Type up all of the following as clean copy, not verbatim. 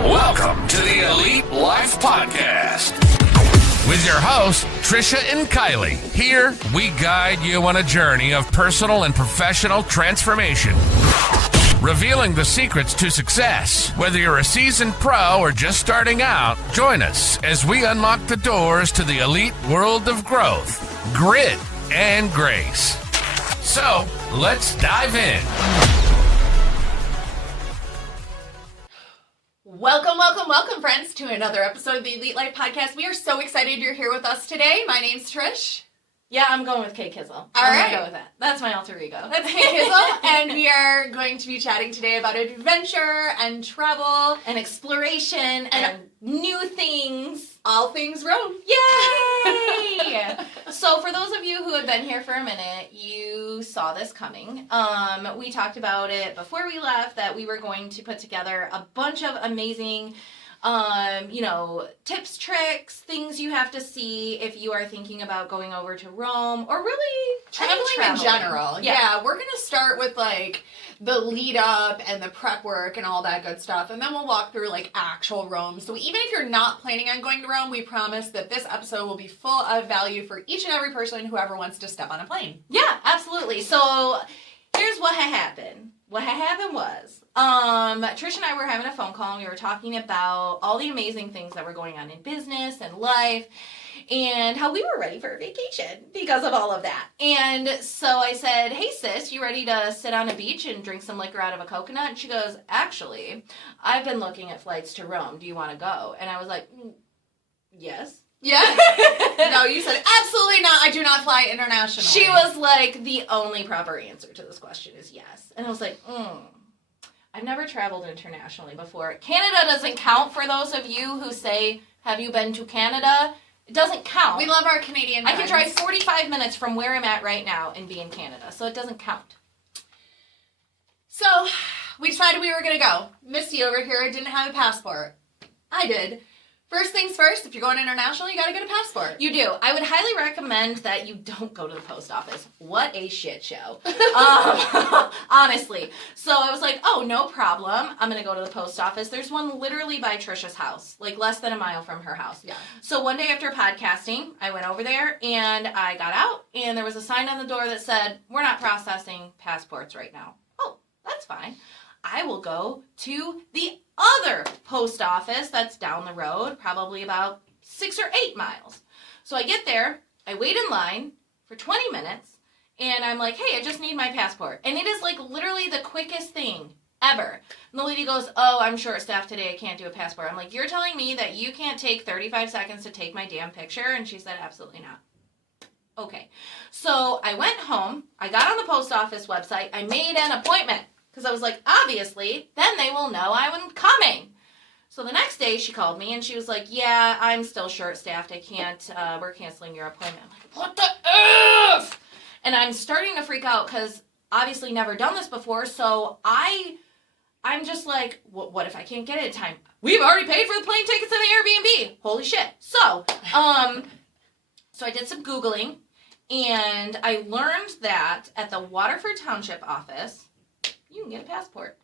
Welcome to the Elite Life Podcast with your hosts, Trisha and Kylee. Here, we guide you on a journey of personal and professional transformation, revealing the secrets to success. Whether you're a seasoned pro or just starting out, join us as we unlock the doors to the elite world of growth, grit, and grace. So, let's dive in. Welcome, friends, to another episode of the Elite Life Podcast. We are so excited you're here with us today. My name's Trish. Yeah, I'm going with Kay Kizzle. I'm going to go with that. That's my alter ego. That's Kay Kizzle, and we are going to be chatting today about adventure and travel. And exploration and new things. All things Rome. Yay! So for those of you who have been here for a minute, you saw this coming. We talked about it before we left, that we were going to put together a bunch of amazing tips, tricks, things you have to see if you are thinking about going over to Rome or really traveling in general. Yeah, we're going to start with like the lead up and the prep work and all that good stuff. And then we'll walk through like actual Rome. So even if you're not planning on going to Rome, we promise that this episode will be full of value for each and every person who ever wants to step on a plane. Yeah, absolutely. So here's what had happened. What had happened was, Trish and I were having a phone call and we were talking about all the amazing things that were going on in business and life and how we were ready for a vacation because of all of that. And so I said, hey sis, you ready to sit on a beach and drink some liquor out of a coconut? And she goes, actually, I've been looking at flights to Rome. Do you want to go? And I was like, yes. Yeah? No, you said, absolutely not. I do not fly internationally. She was like, the only proper answer to this question is yes. And I was like, I've never traveled internationally before. Canada doesn't count for those of you who say, have you been to Canada? It doesn't count. We love our Canadian friends. I can drive 45 minutes from where I'm at right now and be in Canada, so it doesn't count. So, we decided we were going to go. Misty over here didn't have a passport. I did. First things first, if you're going international, you got to get a passport. You do. I would highly recommend that you don't go to the post office. What a shit show. Honestly. So I was like, oh, no problem. I'm going to go to the post office. There's one literally by Trisha's house, like less than a mile from her house. Yeah. So one day after podcasting, I went over there and I got out and there was a sign on the door that said, we're not processing passports right now. Oh, that's fine. I will go to the other post office that's down the road, probably about 6 or 8 miles. So I get there, I wait in line for 20 minutes, and I'm like, hey, I just need my passport. And it is like literally the quickest thing ever. And the lady goes, oh, I'm short-staffed today, I can't do a passport. I'm like, you're telling me that you can't take 35 seconds to take my damn picture? And she said, absolutely not. Okay. So I went home, I got on the post office website, I made an appointment. Because I was like, obviously, then they will know I'm coming. So the next day she called me and she was like, yeah, I'm still short-staffed. I can't, we're canceling your appointment. I'm like, what the F? And I'm starting to freak out because obviously never done this before. So I'm just like, what if I can't get it in time? We've already paid for the plane tickets and the Airbnb. Holy shit. So I did some Googling and I learned that at the Waterford Township office, you can get a passport.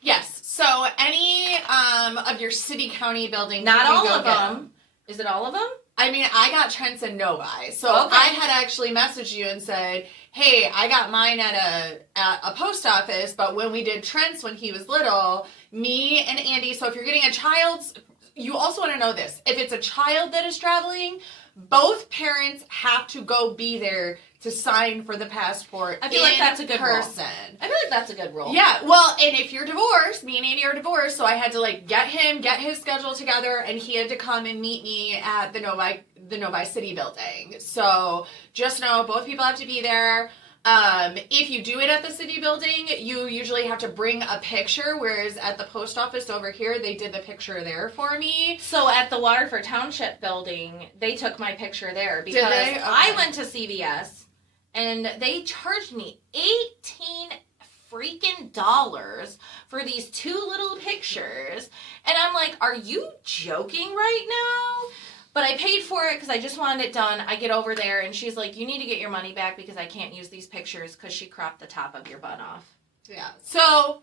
Yes. So any of your city county buildings. Not all of them. Is it all of them? I mean, I got Trent's and Novi. So okay. I had actually messaged you and said, hey, I got mine at a post office, but when we did Trent's when he was little, me and Andy, so if you're getting a child's, you also want to know this. If it's a child that is traveling, both parents have to go be there to sign for the passport. I feel like that's a good person. Rule. I feel like that's a good rule. Yeah, well, and if you're divorced, me and Andy are divorced, so I had to like get his schedule together, and he had to come and meet me at the Novi City building. So just know both people have to be there. If you do it at the city building, you usually have to bring a picture, whereas at the post office over here, they did the picture there for me. So at the Waterford Township building, they took my picture there because Okay. I went to CVS and they charged me $18 freaking dollars for these 2 little pictures. And I'm like, are you joking right now? But I paid for it because I just wanted it done. I get over there, and she's like, you need to get your money back because I can't use these pictures because she cropped the top of your butt off. Yeah. So,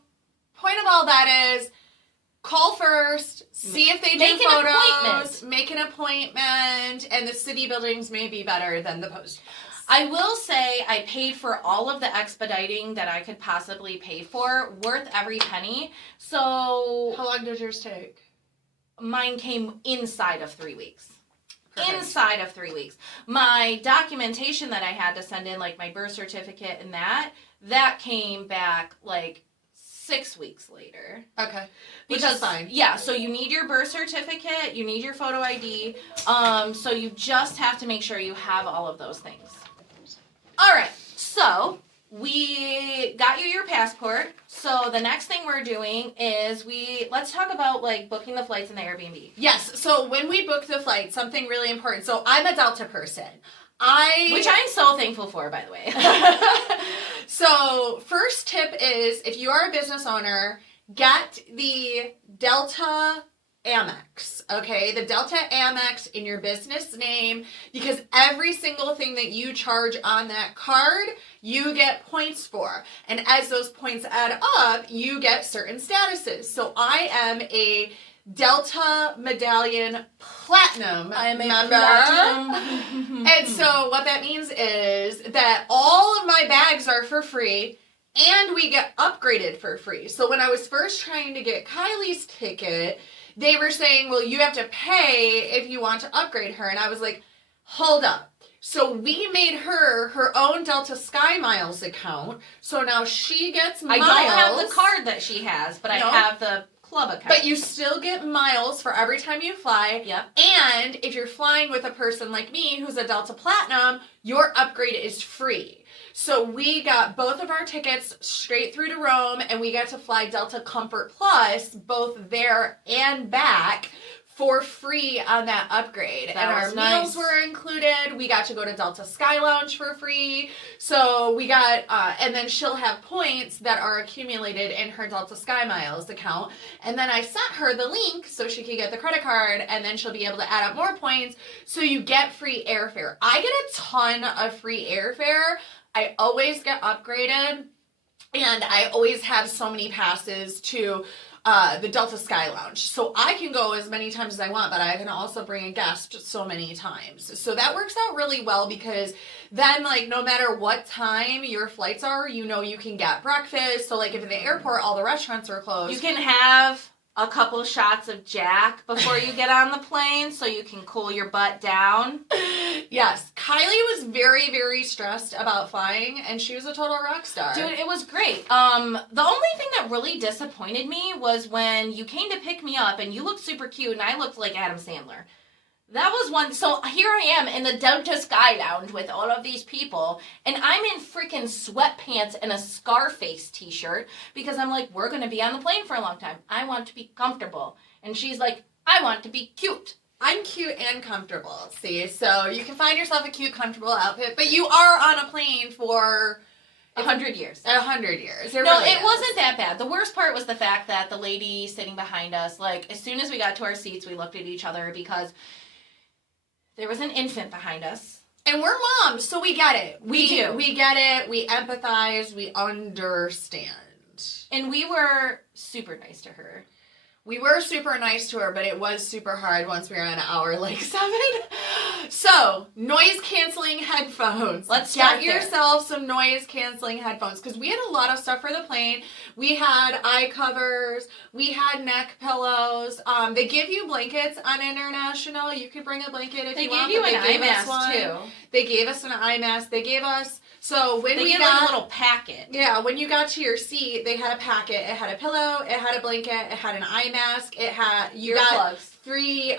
point of all that is, call first, see if they do Make an photos, appointment. make an appointment, and the city buildings may be better than the post office. I will say I paid for all of the expediting that I could possibly pay for, worth every penny. So How long did yours take? mine came inside of 3 weeks. Perfect. Inside of 3 weeks. My documentation that I had to send in, like my birth certificate and that came back like 6 weeks later. Okay. Which Because, is fine. yeah, so you need your birth certificate, you need your photo ID, so you just have to make sure you have all of those things. All right, so we got you your passport. So the next thing we're doing is let's talk about like booking the flights and the Airbnb. Yes. So when we book the flight, something really important. So I'm a Delta person. Which I'm so thankful for, by the way. So first tip is if you are a business owner, get the Delta Amex, okay? The Delta Amex in your business name, because every single thing that you charge on that card, you get points for. And as those points add up, you get certain statuses. So I am a Delta Medallion Platinum member. And so what that means is that all of my bags are for free and we get upgraded for free. So when I was first trying to get Kylie's ticket, they were saying, well, you have to pay if you want to upgrade her. And I was like, hold up. So we made her own Delta Sky Miles account. So now she gets miles. I don't have the card that she has, but No. I have the club account. But you still get miles for every time you fly. Yep. And if you're flying with a person like me who's a Delta Platinum, your upgrade is free. So we got both of our tickets straight through to Rome, and we got to fly Delta Comfort Plus both there and back for free on that upgrade. That and our was nice. meals were included. We got to go to Delta Sky Lounge for free. So we got, and then she'll have points that are accumulated in her Delta Sky Miles account. And then I sent her the link so she could get the credit card, and then she'll be able to add up more points so you get free airfare. I get a ton of free airfare. I always get upgraded, and I always have so many passes to the Delta Sky Lounge. So I can go as many times as I want, but I can also bring a guest so many times. So that works out really well because then, like, no matter what time your flights are, you know you can get breakfast. So, like, if in the airport all the restaurants are closed. You can have a couple shots of Jack before you get on the plane so you can cool your butt down. Yes. Kylie was very, very stressed about flying, and she was a total rock star. Dude, it was great. The only thing that really disappointed me was when you came to pick me up and you looked super cute and I looked like Adam Sandler. That was one. So here I am in the Delta Sky Lounge with all of these people, and I'm in freaking sweatpants and a Scarface t-shirt because I'm like, we're going to be on the plane for a long time. I want to be comfortable. And she's like, I want to be cute. I'm cute and comfortable, see? So you can find yourself a cute, comfortable outfit, but you are on a plane for 100 years. 100 years. No, really it is. wasn't that bad. The worst part was the fact that the lady sitting behind us, like, as soon as we got to our seats, we looked at each other because there was an infant behind us. And we're moms, so we get it. We do. We get it. We empathize. We understand. And we were super nice to her. We were super nice to her, but it was super hard once we were on hour like 7. So, noise-canceling headphones. Let's start Get there. yourself some noise-canceling headphones, because we had a lot of stuff for the plane. We had eye covers. We had neck pillows. They give you blankets on international. You could bring a blanket if you want. They gave but you an they gave eye us mask, one. too. They gave us an eye mask. They gave us... So when They we gave got... like a little packet. Yeah, when you got to your seat, they had a packet. It had a pillow, it had a blanket, it had an eye mask, it had got Earplugs. 3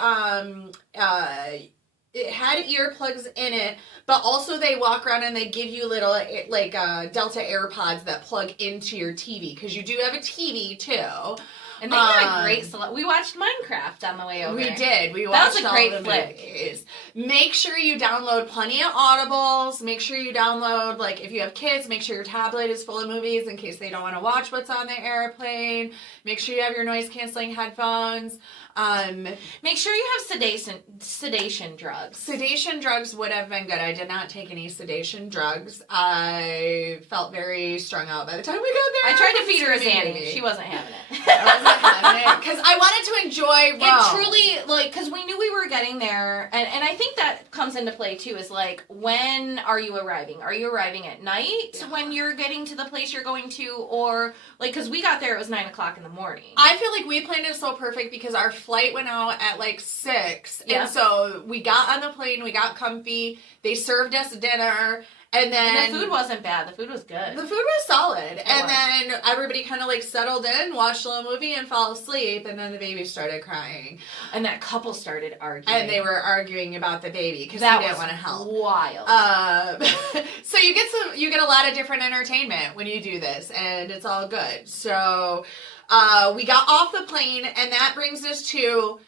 it had earplugs in it, but also they walk around and they give you little like Delta AirPods that plug into your TV, because you do have a TV too. And they had a great we watched Minecraft on the way over. We did. We That watched was a all great the flick. movies. Make sure you download plenty of Audibles. Make sure you download, like, if you have kids, make sure your tablet is full of movies in case they don't want to watch what's on the airplane. Make sure you have your noise-canceling headphones. Make sure you have sedation drugs. Sedation drugs would have been good. I did not take any sedation drugs. I felt very strung out by the time we got there. I tried to feed her a Screaming Xanny. baby. She wasn't having it. I was not having it because I wanted to enjoy Rome. It truly, like, because we knew we were getting there, and I think that comes into play, too, is, like, when are you arriving? Are you arriving at night when you're getting to the place you're going to, or, like, because we got there, it was 9 o'clock in the morning. I feel like we planned it so perfect because our flight went out at, like, 6, and so we got on the plane, we got comfy, they served us dinner, and then... the food wasn't bad. The food was good. The food was solid. Then everybody kind of like settled in, watched a little movie, and fell asleep. And then the baby started crying. And that couple started arguing. And they were arguing about the baby because they didn't want to help. Wild. So you get a lot of different entertainment when you do this, and it's all good. So we got off the plane, and that brings us to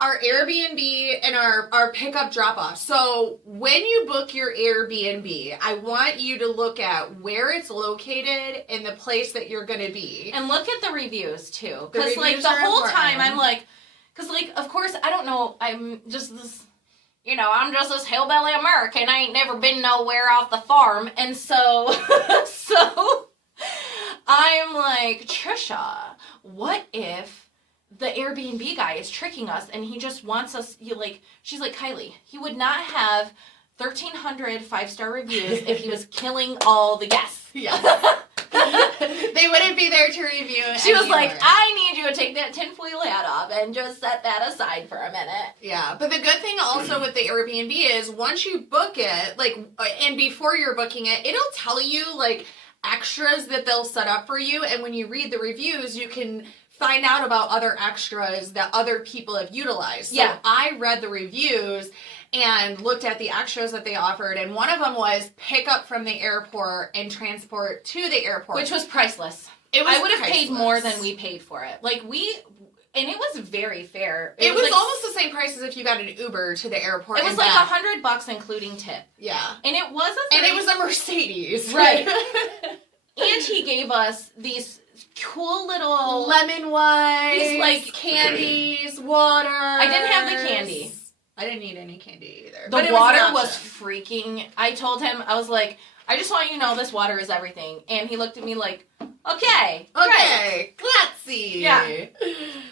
our Airbnb and our pickup drop-off. So when you book your Airbnb, I want you to look at where it's located and the place that you're going to be. And look at the reviews, too. Because, like, the whole time I'm like, because, like, of course, I don't know, I'm just this, I'm just this hillbilly American. I ain't never been nowhere off the farm. And so I'm like, Trisha, what if the Airbnb guy is tricking us and he just wants us, she's like, Kylie, he would not have 1,300 5-star reviews if he was killing all the guests. Yeah. They wouldn't be there to review it. She was like, I need you to take that tinfoil hat off and just set that aside for a minute. Yeah, but the good thing also with the Airbnb is once you book it, and before you're booking it, it'll tell you, extras that they'll set up for you, and when you read the reviews, you can find out about other extras that other people have utilized. So I read the reviews and looked at the extras that they offered, and one of them was pick up from the airport and transport to the airport. Which was priceless. I would have paid more than we paid for it. And it was very fair. It was almost the same price as if you got an Uber to the airport. It was like $100 including tip. Yeah. And it was and it was a Mercedes. Right. And he gave us these cool little lemon wines, these candies, water. I didn't have the candy. I didn't need any candy either. The water was freaking. I told him, I was like, I just want you to know this water is everything. And he looked at me like, okay, grazie. Yeah.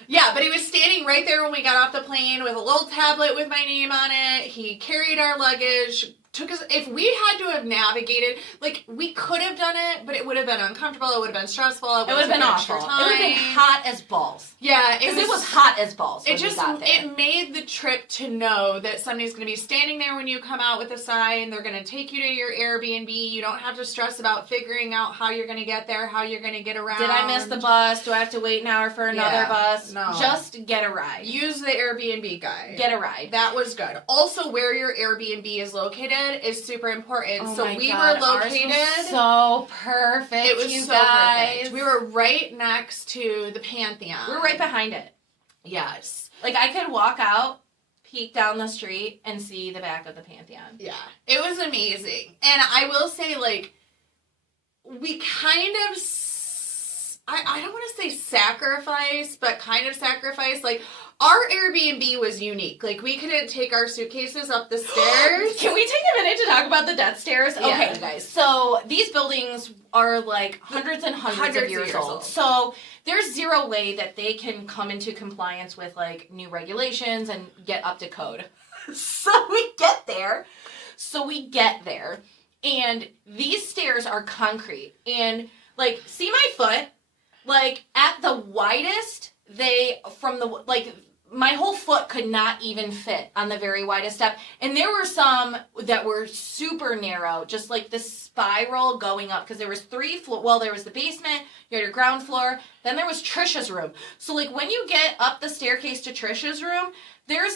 Yeah, but he was standing right there when we got off the plane with a little tablet with my name on it. He carried our luggage, took us, if we had to have navigated, we could have done it, but it would have been uncomfortable, it would have been stressful, it would have been awful. It would have been hot as balls. Yeah. Because it was hot as balls when we got there. It made the trip to know that somebody's going to be standing there when you come out with a sign, they're going to take you to your Airbnb, you don't have to stress about figuring out how you're going to get there, how you're going to get around. Did I miss the bus? Do I have to wait an hour for another bus? No. Just get a ride. Use the Airbnb guide. Get a ride. That was good. Also, where your Airbnb is located is super important. Oh so my we God, were located. Ours was so perfect. It was you so guys. perfect. We were right next to the Pantheon. We were right behind it. Yes. I could walk out, peek down the street, and see the back of the Pantheon. Yeah. It was amazing. And I will say, we kind of, I don't want to say sacrifice, but kind of sacrifice. Our Airbnb was unique. We couldn't take our suitcases up the stairs. Can we take a minute to talk about the death stairs? Yeah. Okay, you guys. So these buildings are hundreds and hundreds of years old. So there's zero way that they can come into compliance with new regulations and get up to code. So we get there. And these stairs are concrete. And see my foot? At the widest, my whole foot could not even fit on the very widest step. And there were some that were super narrow, just the spiral going up. Because there was 3 floors. Well, there was the basement, you had your ground floor, then there was Trisha's room. So, when you get up the staircase to Trisha's room, there's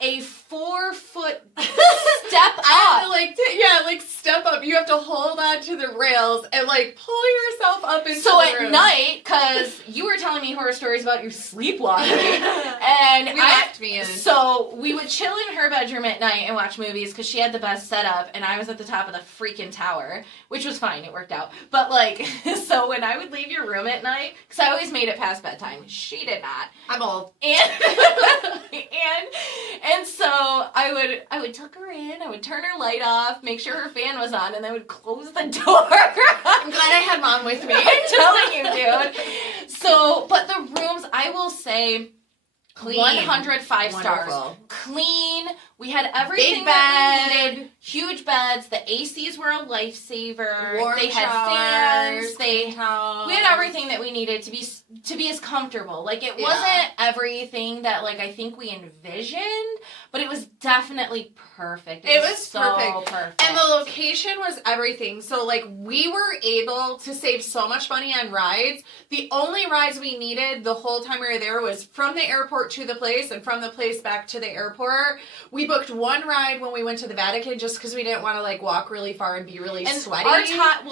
a 4-foot step up. I had to step up. You have to hold on to the rails and pull yourself up into the room. So at night, because you were telling me horror stories about your sleepwalking, and we locked me in. So we would chill in her bedroom at night and watch movies because she had the best setup, and I was at the top of the freaking tower, which was fine. It worked out. But so when I would leave your room at night, because I always made it past bedtime, she did not. I'm old. And so I would tuck her in, I would turn her light off, make sure her fan was on, and then I would close the door. I'm glad I had Mom with me. I'm telling you, dude. So, but the rooms, I will say, Clean. 105 stars. Wonderful. Clean. We had everything Big that we bed. needed. Huge beds. The ACs were a lifesaver. Warm they had showers, fans. clean towels. We had everything that we needed to be as comfortable. Like, it wasn't everything that, like, I think we envisioned, but it was definitely perfect. It was so perfect. And the location was everything. So, like, we were able to save so much money on rides. The only rides we needed the whole time we were there was from the airport to the place and from the place back to the airport. We booked one ride when we went to the Vatican just because we didn't want to, like, walk really far and be really sweaty. Our time,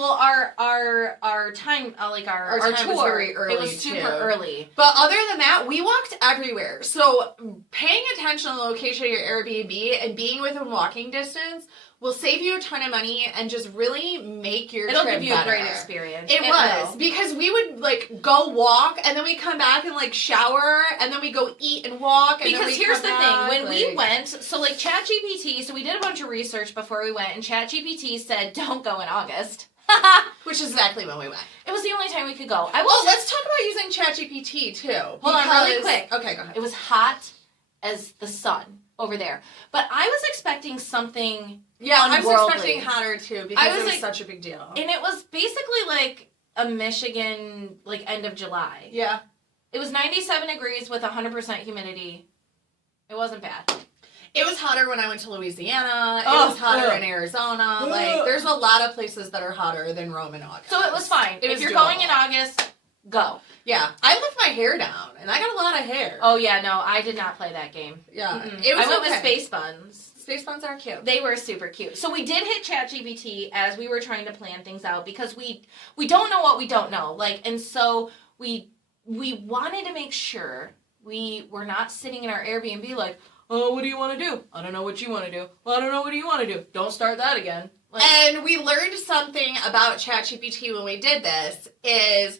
our time, like our time tour, was very early, it was super too. early. But other than that, we walked everywhere. So paying attention to the location of your Airbnb and being within walking distance will save you a ton of money and just really make your It'll trip give you better. a great experience. It was. Because we would, like, go walk, and then we come back and, like, shower, and then we go eat and walk, and because then we here's come the back, thing, when we like- went, so, like, ChatGPT, so we did a bunch of research before we went, and ChatGPT said, don't go in August. Which is exactly when we went. It was the only time we could go. Let's talk about using ChatGPT, too. Hold on, really quick. Okay, go ahead. It was hot as the sun over there. But I was expecting something I was unworldly. expecting hotter, too, because it was like, such a big deal. And it was basically like a Michigan, like, end of July. Yeah. It was 97 degrees with 100% humidity. It wasn't bad. It was hotter when I went to Louisiana. It was hotter in Arizona. Like, there's a lot of places that are hotter than Rome in August. So it was fine. If you're going in August, go. Yeah. I left my hair down, and I got a lot of hair. Oh, yeah, no, I did not play that game. Yeah. It was I went with Space Buns. Space Buns are cute. They were super cute. So we did hit ChatGPT as we were trying to plan things out because we don't know what we don't know. Like, and so we wanted to make sure we were not sitting in our Airbnb like, oh, what do you want to do? I don't know what you want to do. Well, I don't know what do you want to do. Don't start that again. Like, and we learned something about ChatGPT when we did this is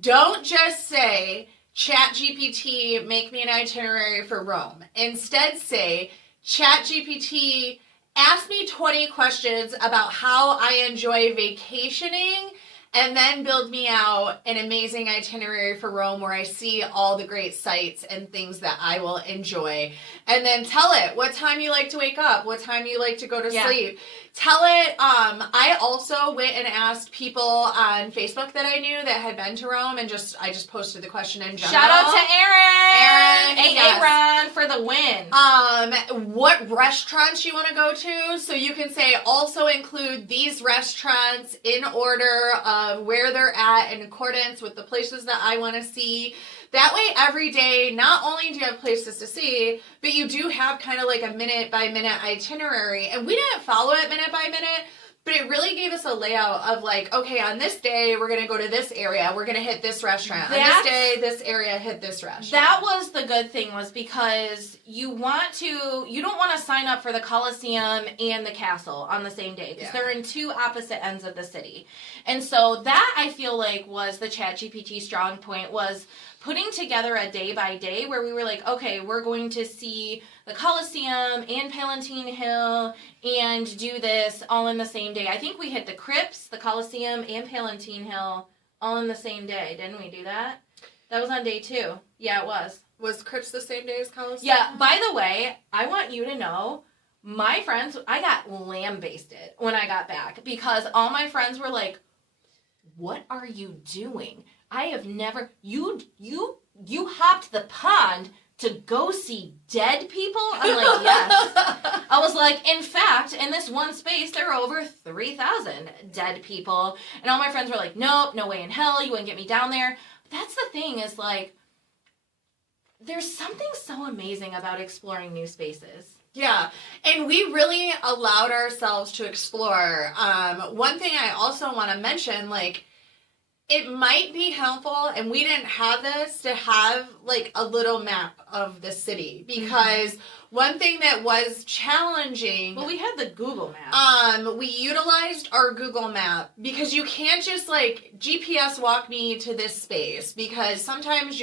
don't just say, ChatGPT, make me an itinerary for Rome. Instead say, ChatGPT, ask me 20 questions about how I enjoy vacationing, and then build me out an amazing itinerary for Rome where I see all the great sights and things that I will enjoy. And then tell it what time you like to wake up, what time you like to go to sleep. Tell it, I also went and asked people on Facebook that I knew that had been to Rome, and I just posted the question in general. Shout out to Aaron! Yes. Aaron for the win. What restaurants you want to go to, so you can say also include these restaurants in order of where they're at in accordance with the places that I want to see. That way, every day, not only do you have places to see, but you do have kind of like a minute-by-minute itinerary. And we didn't follow it minute by minute, but it really gave us a layout of like, okay, on this day, we're going to go to this area. We're going to hit this restaurant. On this day, this area, hit this restaurant. That was the good thing, was because you don't want to sign up for the Coliseum and the castle on the same day, because they're in two opposite ends of the city. And so that, I feel like, was the ChatGPT strong point, was putting together a day by day where we were like, okay, we're going to see the Coliseum and Palatine Hill and do this all in the same day. I think we hit the Crypts, the Coliseum, and Palatine Hill all in the same day. Didn't we do that? That was on day 2. Yeah, it was. Was Crypts the same day as Coliseum? Yeah, by the way, I want you to know, my friends, I got lambasted when I got back because all my friends were like, what are you doing? I have never, you hopped the pond to go see dead people? I'm like, yes. I was like, in fact, in this one space, there were over 3,000 dead people. And all my friends were like, nope, no way in hell, you wouldn't get me down there. But that's the thing, is like, there's something so amazing about exploring new spaces. Yeah, and we really allowed ourselves to explore. One thing I also want to mention, like, it might be helpful, and we didn't have this, to have like a little map of the city, because one thing that was challenging. Well, we had the Google map. We utilized our Google map, because you can't just like GPS walk me to this space, because sometimes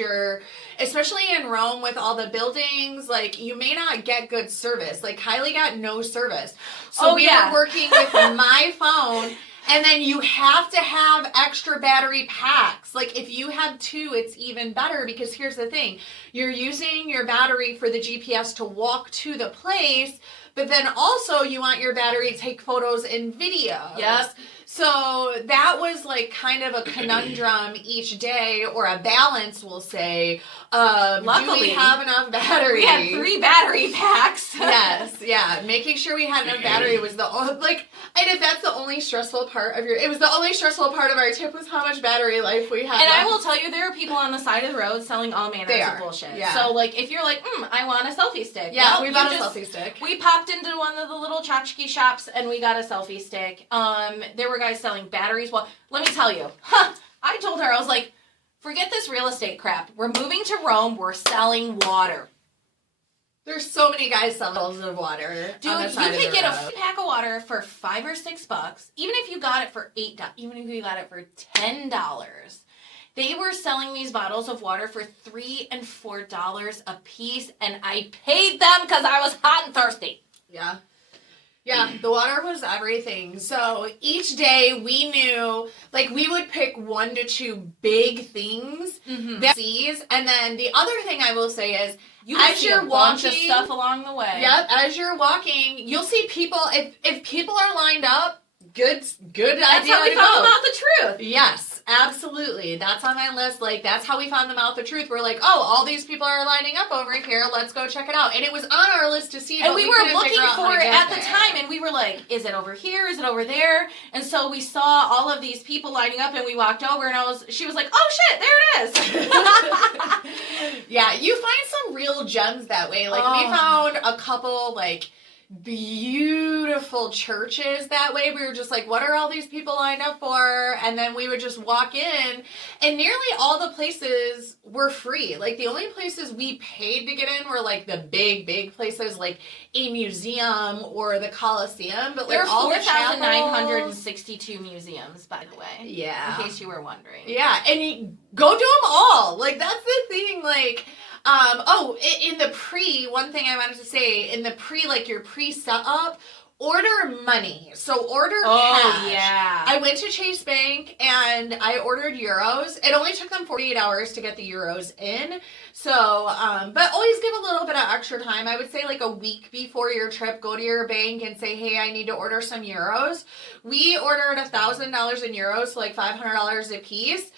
especially in Rome with all the buildings, like you may not get good service. Like Kylie got no service. So we were working with my phone. And then you have to have extra battery packs. Like if you have 2, it's even better, because here's the thing. You're using your battery for the GPS to walk to the place, but then also you want your battery to take photos and videos. Yep. So that was like kind of a conundrum each day, or a balance, we'll say. Luckily, do we have enough battery? We had 3 battery packs. Yes, yeah. Making sure we had enough battery was the only, and if that's the only stressful part of it was the only stressful part of our trip, was how much battery life we had. And left. I will tell you, there are people on the side of the road selling all manners of bullshit. Yeah. So, like, if you're like, I want a selfie stick. Yeah, well, we bought a selfie stick. We popped into one of the little tchotchke shops, and we got a selfie stick. There were guys selling batteries. Well, let me tell you. I told her, I was like, forget this real estate crap. We're moving to Rome. We're selling water. There's so many guys selling bottles of water. Dude, on the side you of could the get a road. free pack of water for $5 or $6, even if you got it for $8, even if you got it for $10. They were selling these bottles of water for $3 and $4 a piece, and I paid them because I was hot and thirsty. Yeah. Yeah, the water was everything. So each day we knew, like, we would pick 1 to 2 big things that sees, and then the other thing I will say is, as you're walking, of stuff along the way. Yep, as you're walking, you'll see people. If people are lined up, good idea. That's how we found out the truth. Yes, absolutely. That's on my list. Like, that's how we found them out the truth. We're like, oh, all these people are lining up over here. Let's go check it out. And it was on our list to see. And we were looking for it at the time, and we were like, is it over here? Is it over there? And so we saw all of these people lining up, and we walked over, and she was like, oh shit, there it is. Yeah, you find some real gems that way. Like, we found a couple, like, beautiful churches that way. We were just like, what are all these people lined up for? And then we would just walk in, and nearly all the places were free. Like, the only places we paid to get in were like the big places, like a museum or the Colosseum. But like, there are all 4,962 museums, by the way. Yeah, in case you were wondering. Yeah, and you go do them all. Like, that's the thing. Like, in the one thing I wanted to say, in the like your pre-setup, order money. So order cash. Yeah. I went to Chase Bank and I ordered euros. It only took them 48 hours to get the euros in. So, but always give a little bit of extra time. I would say like a week before your trip, go to your bank and say, hey, I need to order some euros. We ordered $1,000 in euros, so like $500 a piece.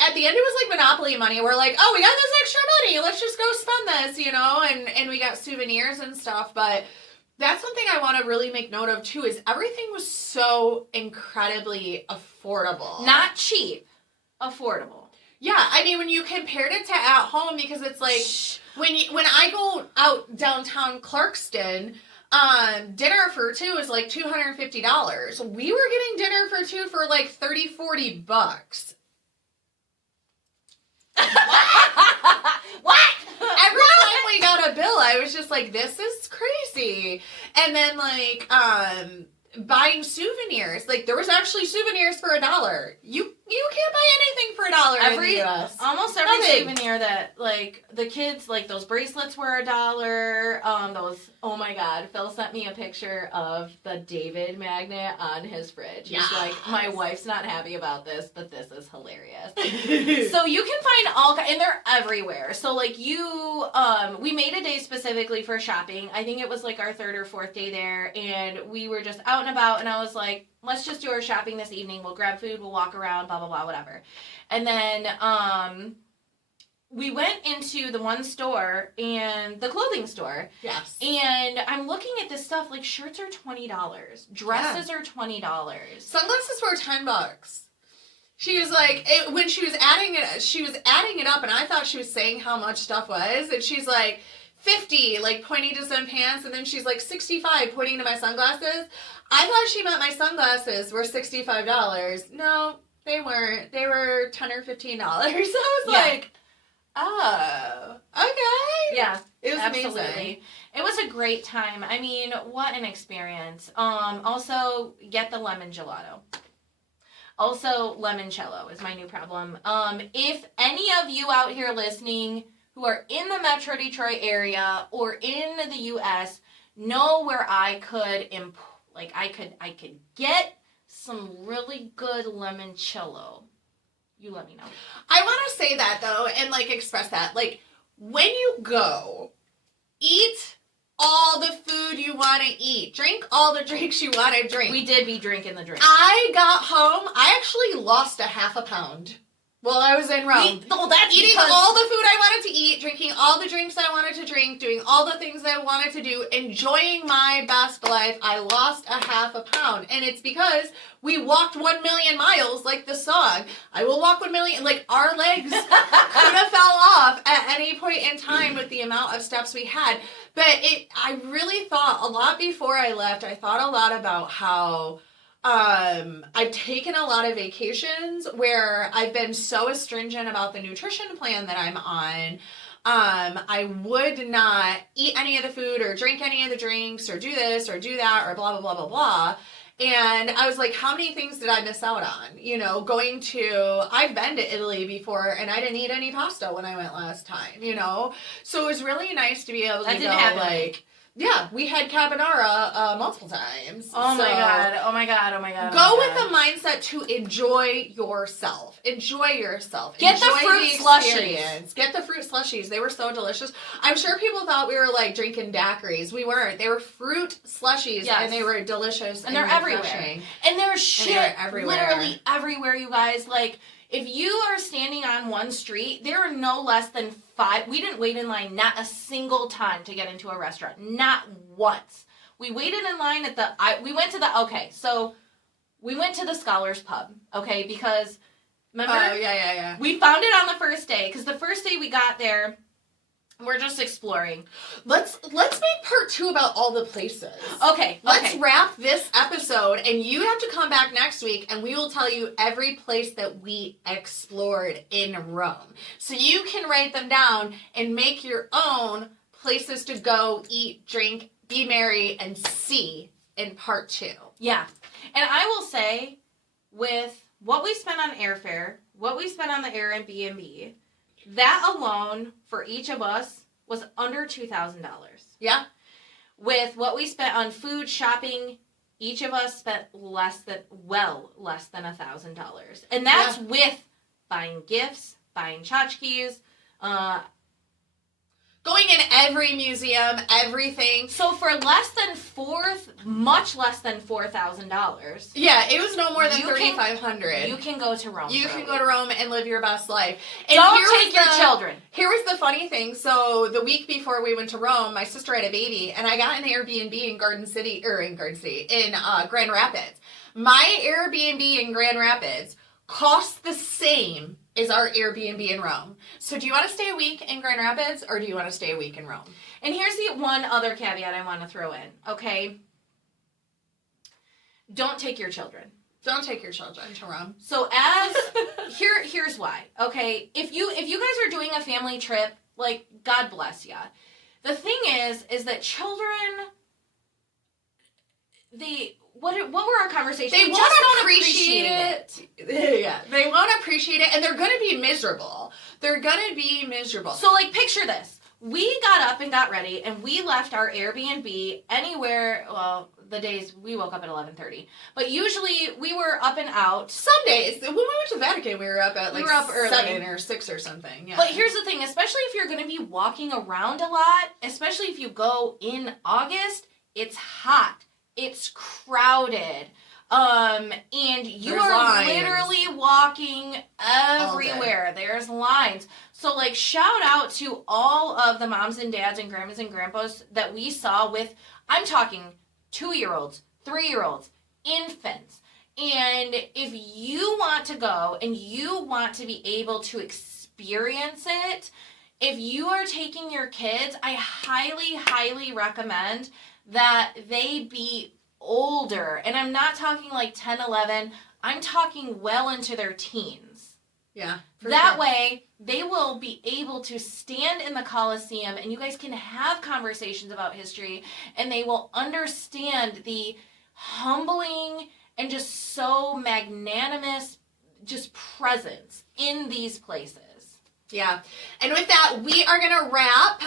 At the end, it was like Monopoly money. We're like, oh, we got this extra money. Let's just go spend this, you know? And we got souvenirs and stuff. But that's one thing I want to really make note of, too, is everything was so incredibly affordable. Not cheap. Affordable. Yeah, I mean, when you compared it to at home, because it's like, when I go out downtown Clarkston, dinner for 2 is like $250. We were getting dinner for 2 for like $30-40. What? Every time we got a bill, I was just like, this is crazy. And then, like, buying souvenirs. Like, there was actually souvenirs for $1. You can't buy anything for $1 in the US. Almost every souvenir that, like, the kids, like, those bracelets were $1. Oh my God, Phil sent me a picture of the David magnet on his fridge. He's like, my wife's not happy about this, but this is hilarious. So you can find and they're everywhere. So, like, we made a day specifically for shopping. I think it was, like, our 3rd or 4th day there, and we were just out and about, and I was like, let's just do our shopping this evening. We'll grab food, we'll walk around, blah, blah, blah, whatever. And then we went into the one store, and the clothing store. Yes. And I'm looking at this stuff, like, shirts are $20. Dresses are $20. Sunglasses were $10. She was like, when she was adding it up, and I thought she was saying how much stuff was, and she's like, 50, like, pointing to some pants, and then she's like, 65, pointing to my sunglasses. I thought she meant my sunglasses were $65. No, They weren't. They were $10 or $15. I was Yeah. like, oh, okay. Yeah. It was Absolutely. amazing. It was a great time. I mean, what an experience. Also, get the lemon gelato. Also, limoncello is my new problem. If any of you out here listening who are in the Metro Detroit area or in the U.S. know where I could I could get some really good limoncello, you let me know. I want to say that though, and like express that. Like when you go, eat all the food you want to eat. Drink all the drinks you want to drink. We did be drinking the drink. I got home. I actually lost a half a pound while I was in Rome. That's Eating because all the food I wanted to eat, drinking all the drinks I wanted to drink, doing all the things I wanted to do, enjoying my best life. I lost a half a pound. And it's because we walked 1 million miles, like the song. I will walk 1 million. Like, our legs could have fell off at any point in time with the amount of steps we had. But I really thought a lot before I left. I thought a lot about how I've taken a lot of vacations where I've been so astringent about the nutrition plan that I'm on. I would not eat any of the food or drink any of the drinks or do this or do that or blah, blah, blah, blah, blah. And I was like, how many things did I miss out on? You know, I've been to Italy before and I didn't eat any pasta when I went last time, you know? So it was really nice to be able to go like, yeah, we had carbonara multiple times. Oh my god, oh my god, oh my god. Go with the mindset to enjoy yourself. Enjoy yourself. Get enjoy the fruit slushies. Get the fruit slushies. They were so delicious. I'm sure people thought we were like drinking daiquiris. We weren't. They were fruit slushies and they were delicious and they're everywhere. And there's shit literally everywhere, you guys. Like, if you are standing on one street, there are no less than 5. We didn't wait in line not a single time to get into a restaurant. Not once. We waited in line at we went to the Scholars Pub, okay? Because, remember? Oh, yeah. We found it on the first day, because the first day we got there, we're just exploring. Let's make part 2 about all the places. Okay. Let's wrap this episode, and you have to come back next week, and we will tell you every place that we explored in Rome. So you can write them down and make your own places to go, eat, drink, be merry, and see in part 2. Yeah. And I will say, with what we spent on airfare, what we spent on the Airbnb, that alone for each of us was under $2,000. Yeah. With what we spent on food, shopping, each of us spent less than $1,000. And that's with buying gifts, buying tchotchkes, going in every museum, everything. So for much less than $4,000. Yeah, it was no more than $3,500. You can go to Rome. You can go to Rome and live your best life. And don't take your children. Here was the funny thing. So the week before we went to Rome, my sister had a baby, and I got an Airbnb in Grand Rapids. My Airbnb in Grand Rapids cost the same as our Airbnb in Rome. So do you want to stay a week in Grand Rapids or do you want to stay a week in Rome? And here's the one other caveat I want to throw in, okay? Don't take your children. Don't take your children to Rome. So here's why, okay? If you guys are doing a family trip, like, God bless ya. The thing is that children, what were our conversations? They just don't appreciate it. Yeah, they won't appreciate it, and they're going to be miserable. So, like, picture this. We got up and got ready, and we left our Airbnb anywhere, well, the days we woke up at 11:30. But usually, we were up and out. Some days. When we went to Vatican, we were up at, like, early. 7 or 6 or something. Yeah. But here's the thing, especially if you're going to be walking around a lot, especially if you go in August, it's hot. It's crowded. And you are literally walking everywhere. There's lines. So, like, shout out to all of the moms and dads and grandmas and grandpas that we saw with, I'm talking 2-year-olds, 3-year-olds, infants. And if you want to go and you want to be able to experience it, if you are taking your kids, I highly, highly recommend that they be older. And I'm not talking like 10, 11. I'm talking well into their teens. Yeah. That way, they will be able to stand in the Coliseum and you guys can have conversations about history and they will understand the humbling and just so magnanimous just presence in these places. Yeah. And with that, we are going to wrap.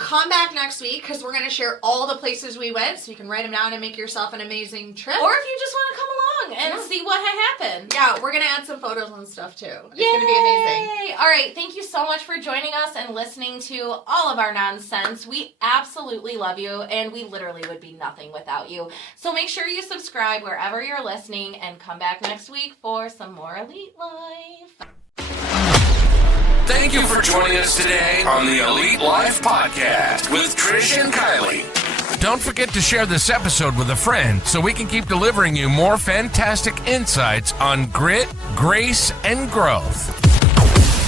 Come back next week because we're going to share all the places we went so you can write them down and make yourself an amazing trip. Or if you just want to come along and see what happened. Yeah, we're going to add some photos and stuff too. It's going to be amazing. All right. Thank you so much for joining us and listening to all of our nonsense. We absolutely love you and we literally would be nothing without you. So make sure you subscribe wherever you're listening and come back next week for some more Elite Life. Thank you for joining us today on the Elite Life Podcast with Trisha and Kylee. Don't forget to share this episode with a friend so we can keep delivering you more fantastic insights on grit, grace, and growth.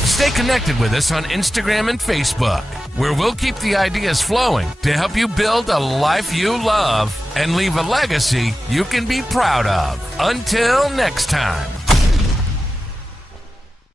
Stay connected with us on Instagram and Facebook, where we'll keep the ideas flowing to help you build a life you love and leave a legacy you can be proud of. Until next time.